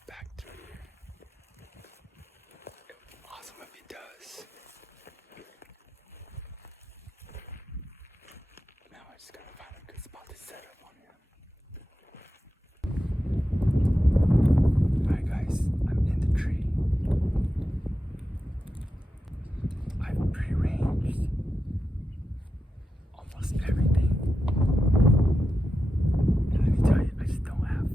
goes back through here. It would be awesome if he does. Now I just gotta find a good spot to set up on him. Alright guys, I'm in the tree. I've prearranged almost everything. And let me tell you, I just don't have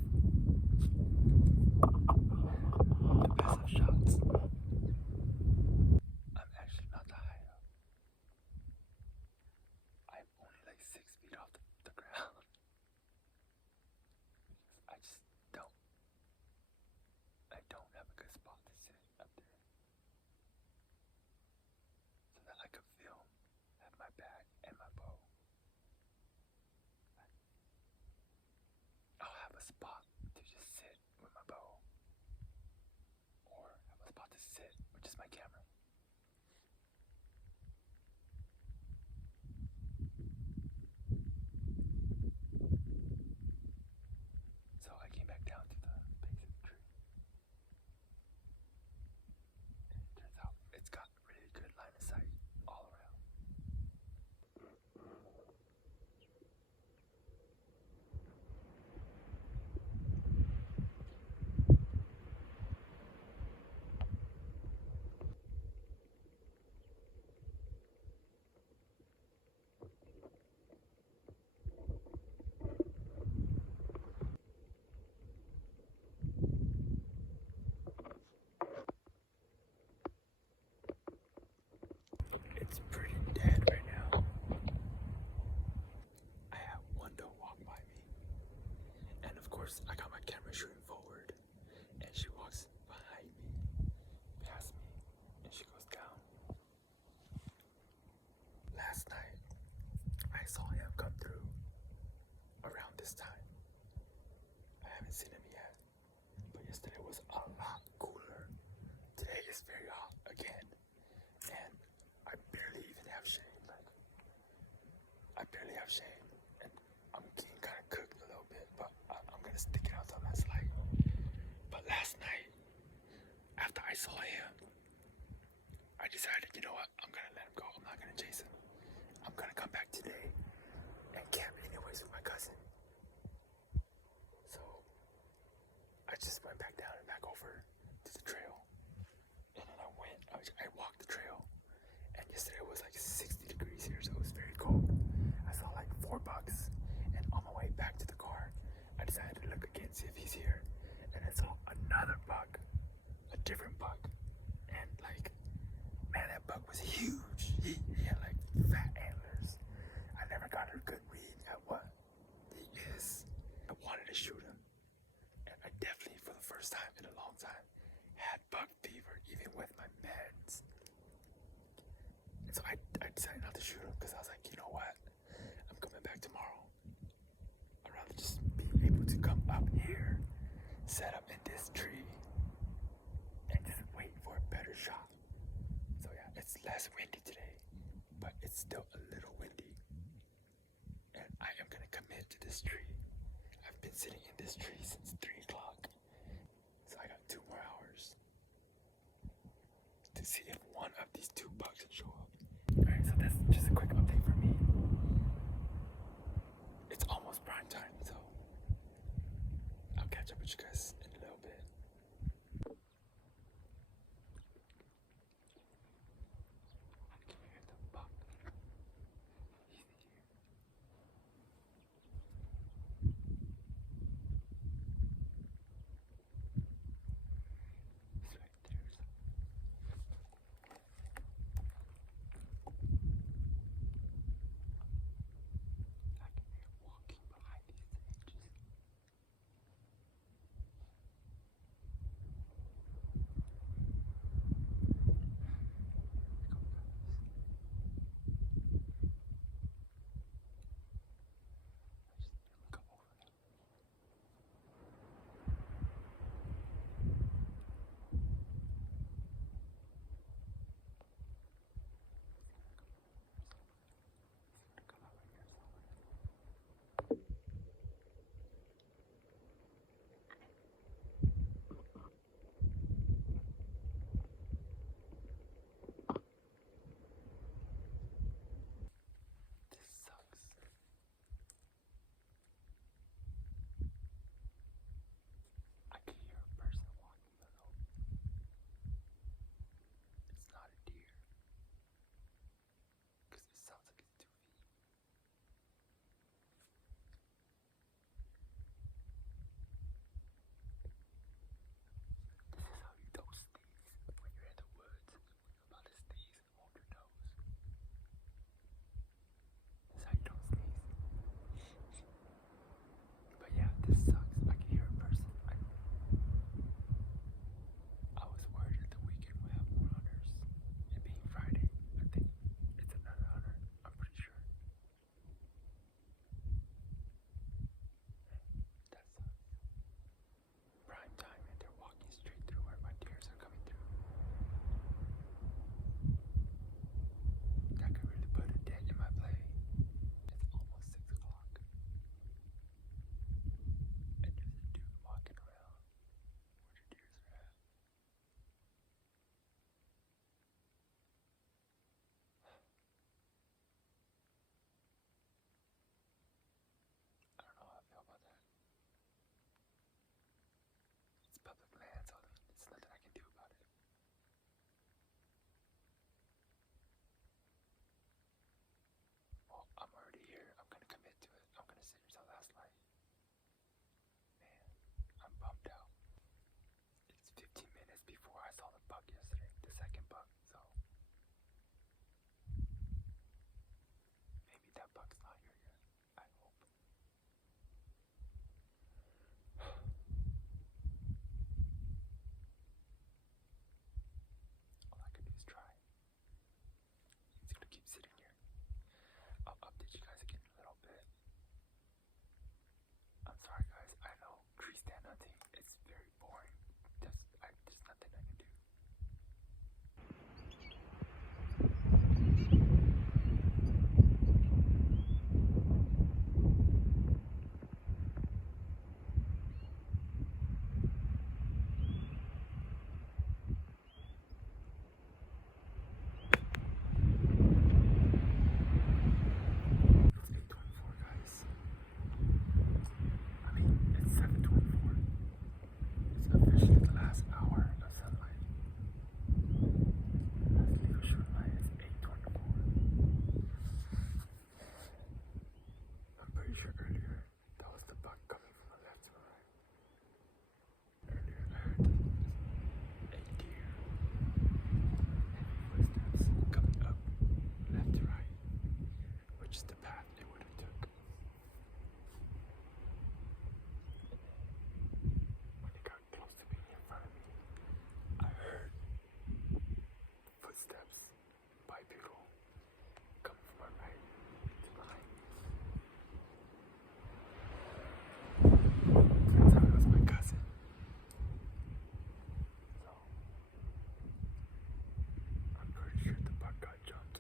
the best of shots. I'm actually not that high up. I'm only like 6 feet off the ground. I just I don't have a good spot to sit up there. So that I could film, have my bag and my bow. I'll have a spot to just sit with my bow. Or have a spot to sit with just my camera. So I came back down to the base of the tree. And it turns out it's got really good line of sight all around. It's pretty dead right now. I have one dog walk by me. And of course, I got my camera shooting forward. And she walks behind me, past me, and she goes down. Last night, I saw him come through around this time. I haven't seen him yet. But yesterday was a lot cooler. Today is very hot again. And I barely even have shade. Like, I barely have shade. And I'm getting kind of cooked a little bit, but I'm gonna stick it out till that's light. But last night, after I saw him, I decided, you know what, I'm gonna let him go. I'm not gonna chase him. I'm gonna come back today and camp anyways with my cousin. So I just went back down and back over to the trail. And then I walked the trail. And yesterday it was like 60 degrees here, so it was very cold. I saw like 4 bucks. And on my way back to the car, I decided to look again, see if he's here. And I saw another buck, a different buck. And like, man, that buck was huge. He had like fat antlers. I never got a good read at what he is. I wanted to shoot him. And I definitely, for the first time in a long time, had buck fever, even with my meds. And so I decided not to shoot him because I was like, you know what? I'm coming back tomorrow. I'd rather just be able to come up here, set up in this tree, and just wait for a better shot. So yeah, it's less windy today, but it's still a little windy. And I am gonna commit to this tree. I've been sitting in this tree since 3 o'clock. So I got 2 more hours to see if one of these 2 bucks will show up. Alright, so that's just a quick update for me. It's almost prime time, so I'll catch up with you guys in a little bit. I can hear the buck. He's here. He's right there. public land, so there's nothing I can do about it. Well, I'm already here. I'm gonna commit to it. I'm gonna sit until last light. Man, I'm bummed out. It's 15 minutes before I saw the bug yesterday, the second bug, so maybe that bug's not here yet. I hope. All I can do is try. It's gonna keep sitting here. I'll update you guys again in a little bit. I'm sorry guys, I know tree stand hunting, it's very boring. There's nothing I can do. It's 8:24 guys. I mean, it's 7:24. It's officially the last hour of sunlight. Last legal short light is 8:24. I'm pretty sure earlier that was the bug coming from the left to the right. Earlier I heard a deer, heavy footsteps coming up left to right, which is the path it would have took. When it got close to being in front of me, I heard footsteps bipedal coming from my right to behind me. Turns out it was my cousin. So I'm pretty sure the bug got jumped.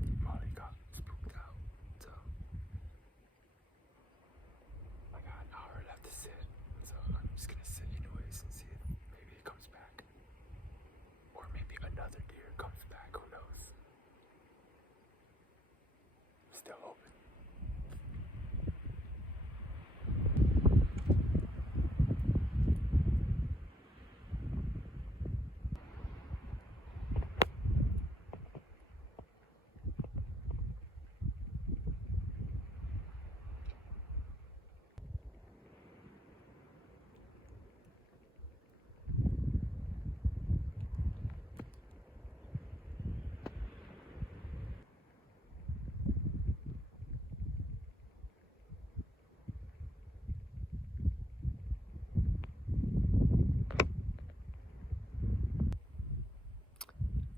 He probably got spooked out. So I got an hour left to sit. So I'm just gonna sit anyways and see if maybe it comes back. Or maybe another deer comes back, who knows? Still open.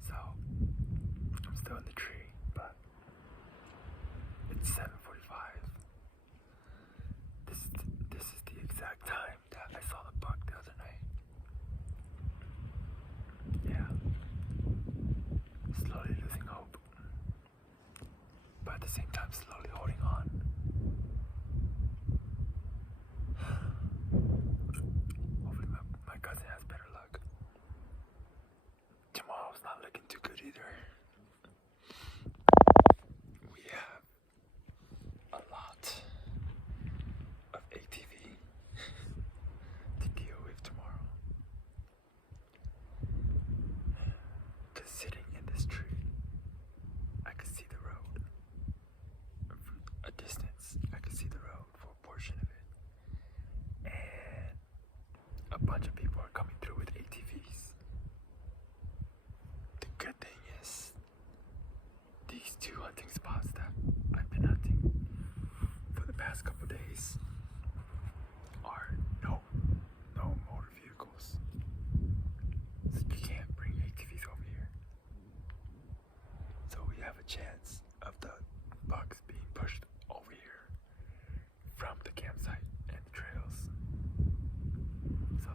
So I'm still in the tree, but it's 7:45. This is the exact time that I saw the bug the other night. Yeah. Slowly losing hope. But at the same time slowly holding on. Hopefully my cousin has better luck. Tomorrow's not looking too good either. We have a lot of ATV to deal with tomorrow. Cause sitting in this tree, I could see the road. From a distance, I could see the road for a portion of it. And a bunch of people are coming through with ATVs. The good thing is, these two hunting spots that I've been hunting for the past couple days are no motor vehicles. So you can't bring ATVs over here. So we have a chance of the bugs being pushed over here from the campsite and the trails. So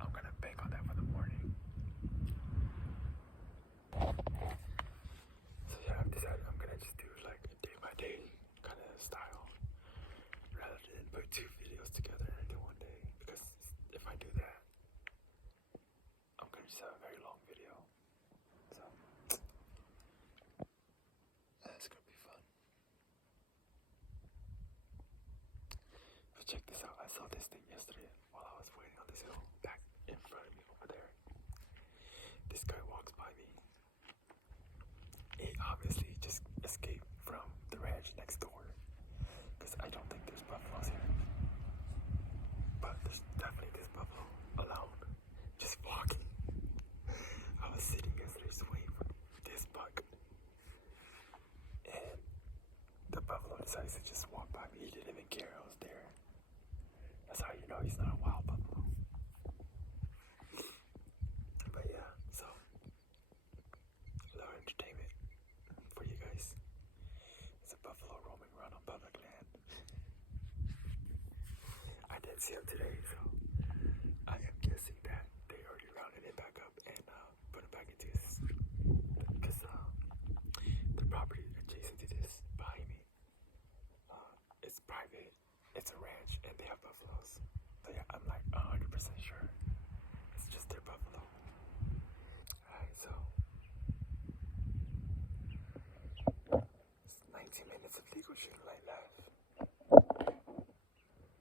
I'm gonna bank on that for the morning. So yeah, I've decided I'm gonna just do like a day by day kind of style rather than put two videos together into one day, because if I do that, I'm gonna just have a very long video. So that's gonna be fun. But check this out, I saw this thing yesterday while I was waiting on this hill. He obviously just escaped from the ranch next door. Because I don't think there's buffaloes here. But there's definitely this buffalo alone. Just walking. I was sitting yesterday just waiting for this buck. And the buffalo decides to just walk by me. He didn't even care I was there. That's how you know he's not a wild buffalo. But yeah, so a little entertainment for you guys. It's a buffalo roaming around on public land. I didn't see him today, so I am guessing that they already rounded it back up and put him back into his, because the property adjacent to this behind me, it's private, it's a ranch, and they have buffaloes. So yeah, I'm like 100% sure it's just their buffalo. Alright, so it's 19 minutes of legal shooting light left.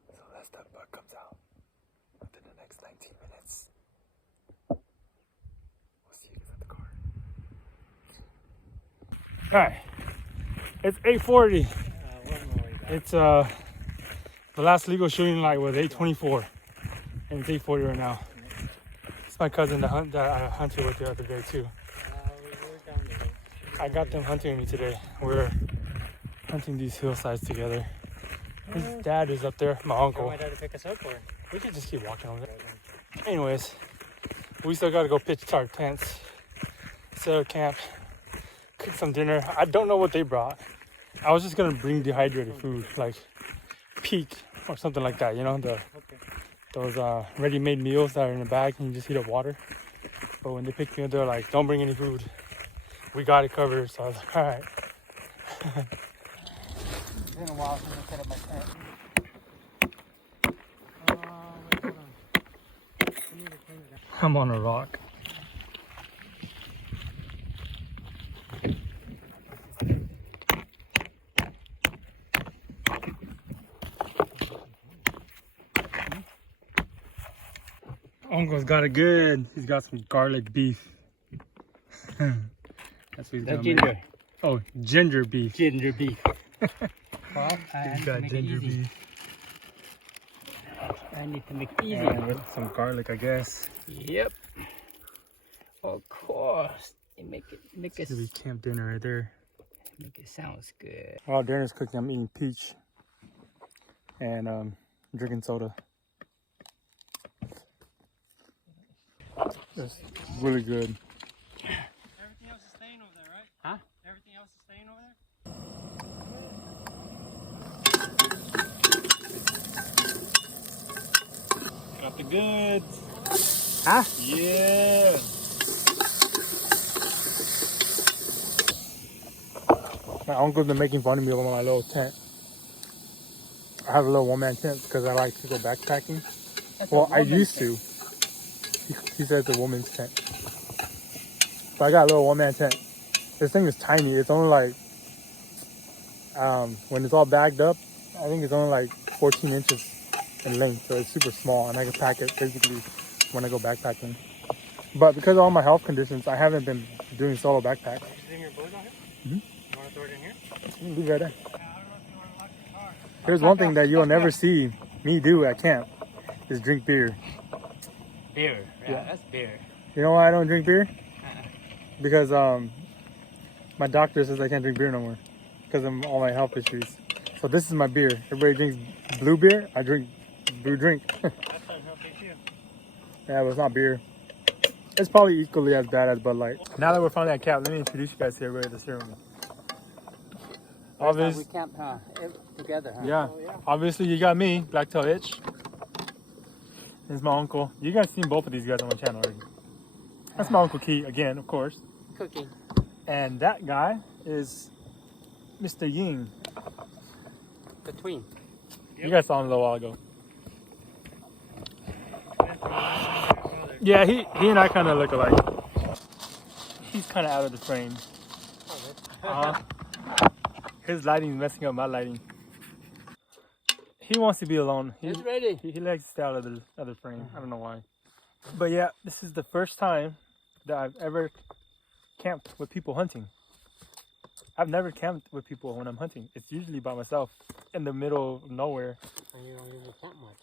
So unless that buck comes out within the next 19 minutes, we'll see you guys at the car. Alright, it's 8:40. It's the last legal shooting light was 8:24, and it's 8:40 right now. It's my cousin that I hunted with the other day too. I got them hunting with me today. We're hunting these hillsides together. His dad is up there, my uncle. My dad to pick us up, or we can just keep walking over there. Anyways, we still gotta go pitch our tents, set up camp, cook some dinner. I don't know what they brought. I was just gonna bring dehydrated food, like Peak or something like that, you know, those ready-made meals that are in a bag and you just heat up water. But when they picked me up, they're like, don't bring any food. We got it covered. So I was like, all right. it's been a while since I set up my tent. I'm on a rock. Uncle's got it good. He's got some garlic beef. That's what he's got. Ginger. Oh, ginger beef. Ginger beef. Well, He's got ginger beef. I need to make it easy. And with some garlic, I guess. Yep. Of course. Make it It'll be camp dinner right there. make it sounds good. While dinner's cooking, I'm eating peach and drinking soda. It's really good. Everything else is staying over there, right? Huh? Everything else is staying over there? Got the goods. Huh? Yeah. My uncle's been making fun of me over my little tent. I have a little one-man tent because I like to go backpacking. Well, I used to. He said it's a woman's tent. But I got a little one-man tent. This thing is tiny. It's only like, when it's all bagged up, I think it's only like 14 inches in length. So it's super small and I can pack it basically when I go backpacking. But because of all my health conditions, I haven't been doing solo backpack. You bring your boys out here? Mm-hmm. You want to throw it in here? You can leave it right there. Here's one thing that you'll never see me do at camp is drink beer. Beer. Yeah, that's beer. You know why I don't drink beer? Because my doctor says I can't drink beer no more because of all my health issues. So this is my beer. Everybody drinks blue beer. I drink blue drink. That's unhealthy too. Yeah, but it's not beer. It's probably equally as bad as Bud Light. Now that we're finally at camp, let me introduce you guys to everybody that's here with me. We camp together, huh? Yeah. Oh, yeah. Obviously you got me, BlackTail Itch. This is my uncle. You guys seen both of these guys on my channel already. That's my Uncle Key again, of course. Cooking. And that guy is Mr. Ying. Between. You guys saw him a little while ago. Yeah, he and I kind of look alike. He's kind of out of the frame. His lighting's messing up my lighting. He wants to be alone. He's ready. He likes to stay out of the other frame. I don't know why. But yeah, this is the first time that I've ever camped with people hunting. I've never camped with people when I'm hunting. It's usually by myself in the middle of nowhere. And you don't usually camp much.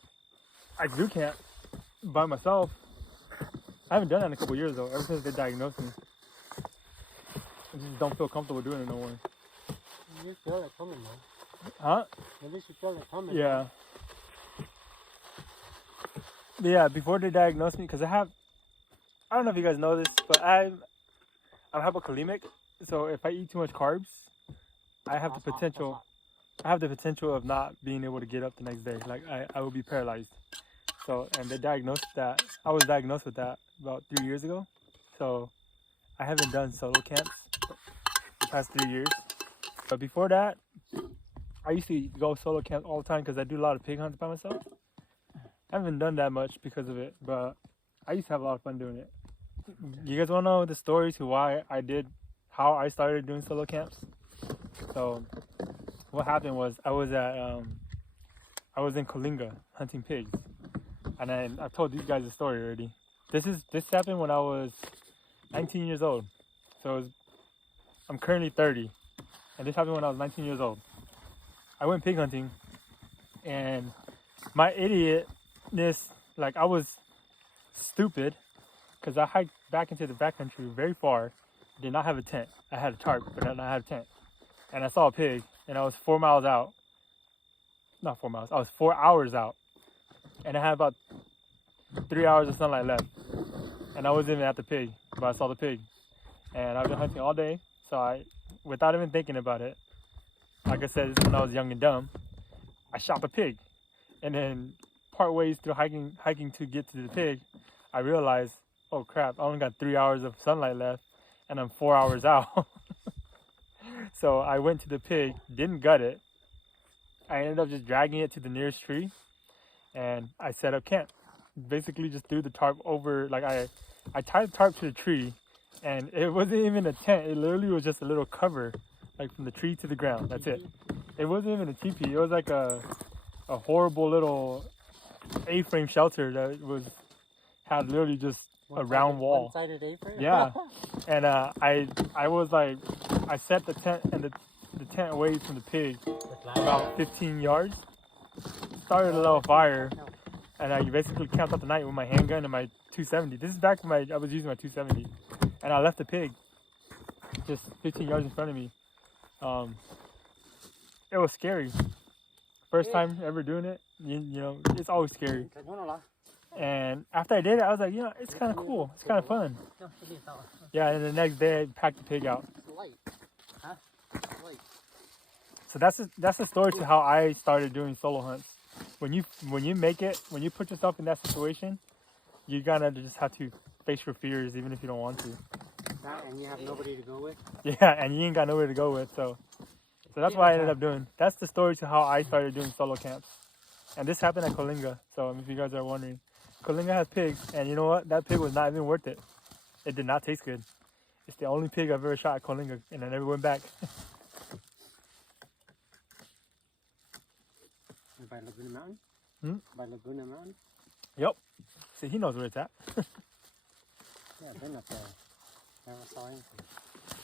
I do camp by myself. I haven't done that in a couple years though. Ever since they diagnosed me, I just don't feel comfortable doing it no more. You feel it coming, man. Huh? At least you feel it coming. Yeah. Yeah. Before they diagnosed me, because I don't know if you guys know this, but I'm hypokalemic. So if I eat too much carbs, I have the potential of not being able to get up the next day. Like I will be paralyzed. So, and they diagnosed that. I was diagnosed with that about 3 years ago. So I haven't done solo camps the past 3 years. But before that, I used to go solo camp all the time because I do a lot of pig hunts by myself. I haven't done that much because of it, but I used to have a lot of fun doing it. You guys want to know the story to how I started doing solo camps? So what happened was I was in Colinga hunting pigs. And then I've told these guys the story already. This happened when I was 19 years old. So I'm currently 30. And this happened when I was 19 years old. I went pig hunting. And my idiotness, like I was stupid. Because I hiked back into the backcountry very far. Did not have a tent. I had a tarp, but I did not have a tent. And I saw a pig. And I was 4 miles out. Not 4 miles. I was 4 hours out. And I had about 3 hours of sunlight left. And I wasn't even at the pig, but I saw the pig. And I've been hunting all day. So without even thinking about it, like I said, this is when I was young and dumb, I shot the pig. And then part ways through hiking to get to the pig, I realized, oh crap, I only got 3 hours of sunlight left and I'm 4 hours out. So I went to the pig, didn't gut it. I ended up just dragging it to the nearest tree. And I set up camp. Basically just threw the tarp over, like I tied the tarp to the tree and it wasn't even a tent. It literally was just a little cover, like from the tree to the ground. That's it. It wasn't even a teepee. It was like a horrible little A-frame shelter that had literally just a round wall. One-sided A-frame? Yeah. And I was like, I set the tent and the tent away from the pig about 15 yards. Started a little fire, and I basically camped out the night with my handgun and my 270. This is back when I was using my 270, and I left the pig just 15 yards in front of me. It was scary. First time ever doing it. You know, it's always scary. And after I did it, I was like, you know, it's kind of cool. It's kind of fun. Yeah, and the next day I packed the pig out. So that's the story to how I started doing solo hunts. When you put yourself in that situation, you gotta just have to face your fears, even if you don't want to. And you have nobody to go with. Yeah, and you ain't got nowhere to go with. So that's what I ended up doing. That's the story to how I started doing solo camps. And this happened at Colinga. So if you guys are wondering, Colinga has pigs, and you know what? That pig was not even worth it. It did not taste good. It's the only pig I've ever shot at Colinga, and I never went back. By Laguna Mountain? By Laguna Mountain? Yep. See, he knows where it's at. Yeah, I've been up there. Never saw anything.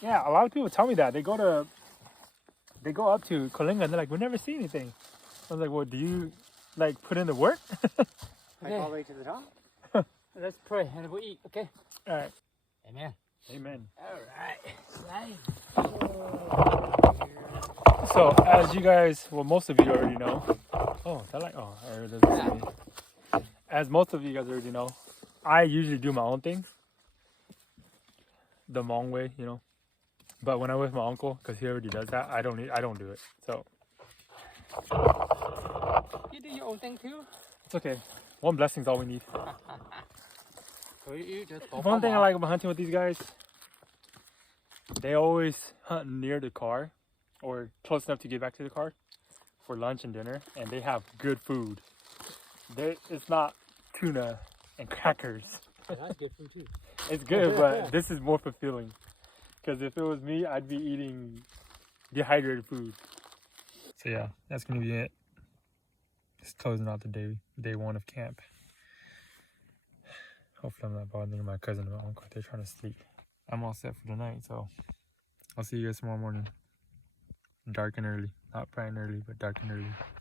Yeah, a lot of people tell me that. They go up to Colinga and they're like, we never see anything. I was like, well, do you like put in the work? Like all the way to the top? Let's pray and we'll eat, okay? All right. Amen. Amen. All right. So, as you guys, well, most of you already know. Oh, is that like, oh, it doesn't see. As most of you guys already know, I usually do my own thing. The Hmong way, you know. But when I'm with my uncle, because he already does that, I don't do it. So. You do your own thing too? It's okay. One blessing's all we need. So you just One thing I like about hunting with these guys, they always hunt near the car or close enough to get back to the car for lunch and dinner, and they have good food. It's not tuna and crackers. Yeah, that's good food too. It's good, but this is more fulfilling. Because if it was me, I'd be eating dehydrated food. So yeah, that's gonna be it. Just closing out the day one of camp. Hopefully I'm not bothering my cousin and my uncle. They're trying to sleep. I'm all set for the night, so I'll see you guys tomorrow morning. dark and early. Not bright and early, but dark and early.